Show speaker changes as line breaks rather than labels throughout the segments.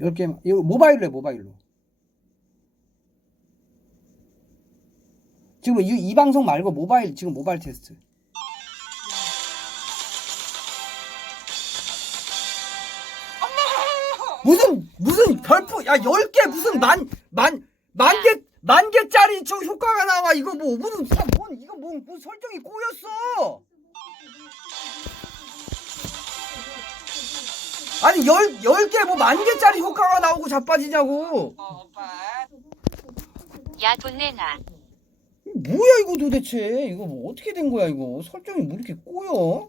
10개 이거 모바일로 해 모바일로. 지금 이, 이 방송 말고 모바일 지금 모바일 테스트. 무슨 무슨 별표 야 10개 무슨 만 만 만개 만 개짜리 저 효과가 나와. 이거 뭐 무슨 사- 뭔 이거 뭐 무슨 설정이 꼬였어 아니 열, 열 개 뭐 만 개짜리 효과가 나오고 자빠지냐고
야돈 내놔.
뭐야 이거 도대체 이거 뭐 어떻게 된 거야 이거 설정이 뭐 이렇게 꼬여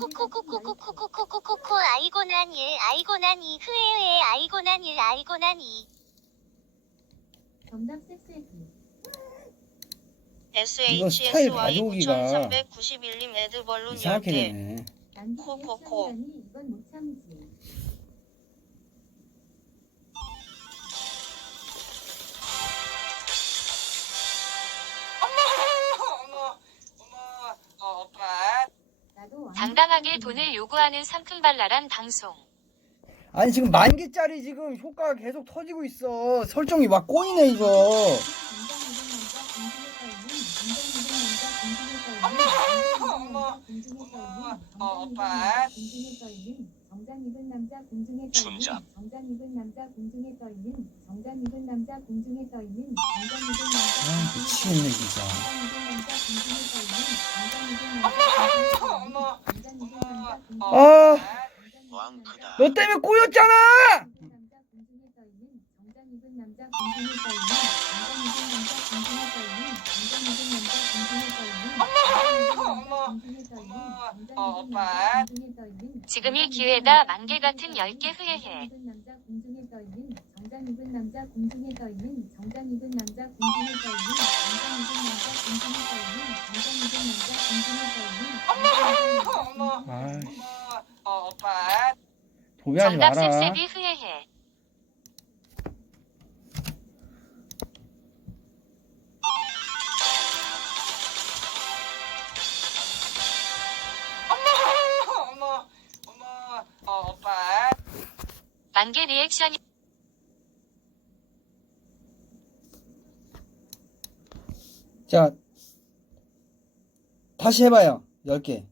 코코코코코코코코코코
아이고 난일 아이고 난이. 흐에흐에 아이고 난일 아이고 난이.
정답 섹스기
이거 스타일
SHSY
가져오기가
9391님 에드벌룬
이상하게
10개.
되네.
난디
코코코.
당당하게 돈을 요구하는 상큼발랄한 방송.
아니 지금 만 개짜리 지금 효과가 계속 터지고 있어. 설정이 막 꼬이네 이거.
정장 입은 남자 공중에 떠 있는
춘자.
정장 입은 남자 공
너 때문에 꼬였잖아!
지금이 기회다 만개 같은 10개 후회해.
정장 입은 남자 공
고민하지 마라.
후회해. 만개 리액션이
자, 다시 해봐요. 10개.